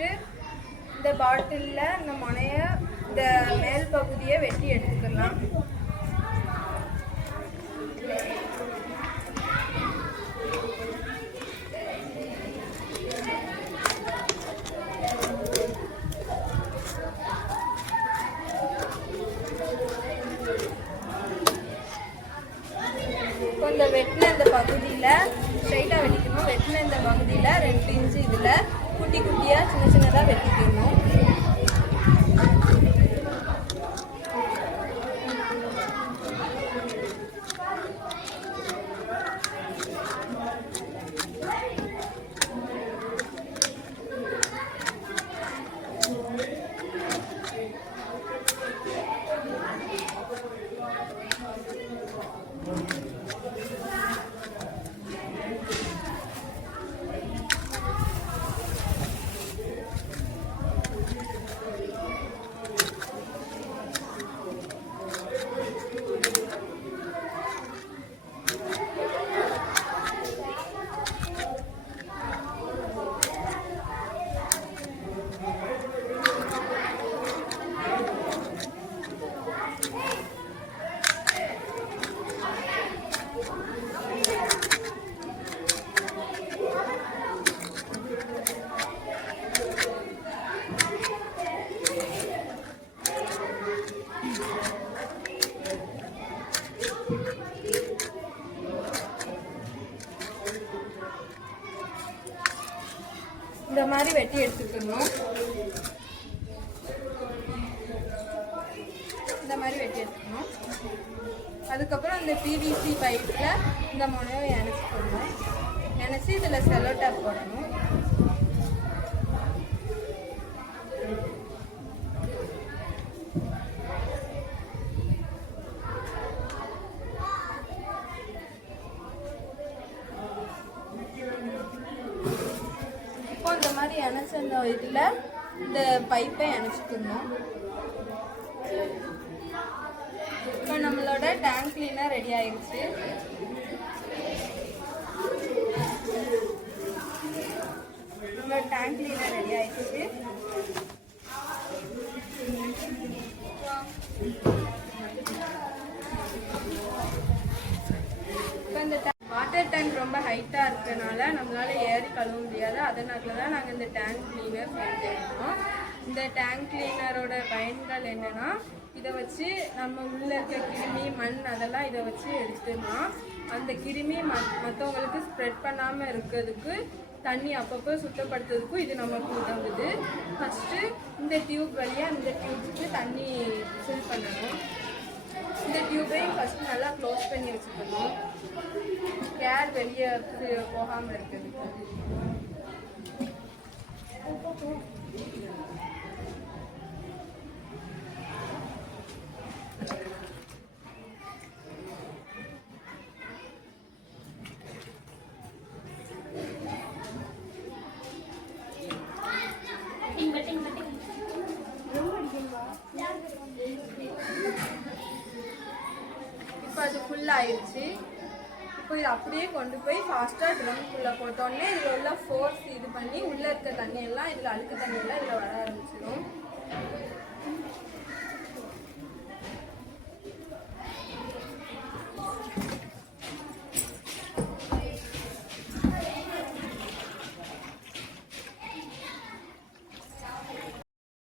First இந்த பாட்டிலில் இந்த முனையை இந்த மேல் பகுதியை வெட்டி எடுத்துக்கலாம். இந்த வெட்டின இந்த பகுதியில் ஸ்ட்ரைட்டாக வெட்டிக்கணும். வெட்டின இந்த பகுதியில் 2 இன்ச்சு இதில் குட்டி குட்டியாக சின்ன சின்னதாக வெட்டிக்கணும். இந்த மாதிரி வெட்டி எடுத்துக்கணும். இந்த மாதிரி வெட்டி எடுத்துக்கணும். அதுக்கப்புறம் இந்த பிவிசி பைப்பில் இந்த முனையை இணைச்சிக்கணும். இணைச்சி இதில் செல்லோ டேப் போடணும். இந்த மாதிரி இணைச்ச இந்த இதில் இந்த பைப்பை இணைச்சிக்கணும். இப்போ நம்மளோட டேங்க் கிளீனர் ரெடி ஆயிடுச்சு. நம்மளோட டேங்க் கிளீனர் ரெடி ஆயிடுச்சு. இப்போ இந்த வாட்டர் டேங்க் ரொம்ப ஹைட்டாக இருக்கிறதுனால நம்மளால் ஏறி கழுவ முடியாது. அதனால தான் நாங்கள் இந்த டேங்க் கிளீனர் செஞ்சுருக்கோம். இந்த டேங்க் கிளீனரோட பயன்கள் என்னென்னா, இதை வச்சு நம்ம உள்ளே இருக்க கிருமி மண் அதெல்லாம் இதை வச்சு எடுத்துடலாம். அந்த கிருமி மற்றவங்களுக்கு ஸ்ப்ரெட் பண்ணாமல் இருக்கிறதுக்கு தண்ணி அப்பப்போ சுத்தப்படுத்துறதுக்கும் இது நமக்கு உதவுது. ஃபஸ்ட்டு இந்த டியூப் வழியாக இந்த டியூபுக்கு தண்ணி ஃபில் பண்ணணும். இந்த டியூபையும் ஃபஸ்ட்டு நல்லா க்ளோஸ் பண்ணி வச்சுக்கணும், ஏர் வெளியே போகாமல் இருக்கிறதுக்கு. இப்போ அது ஃபுல் ஆயிடுச்சு. இப்போ இது அப்படியே கொண்டு போய் ஃபாஸ்ட்டாக ட்ரம்குள்ளே போட்டோன்னே இதில் உள்ள ஃபோர்ஸ் இது பண்ணி உள்ளே இருக்க தண்ணியெல்லாம் இதில் அழுக்கு தண்ணியெல்லாம் இதில் வர ஆரம்பிச்சு.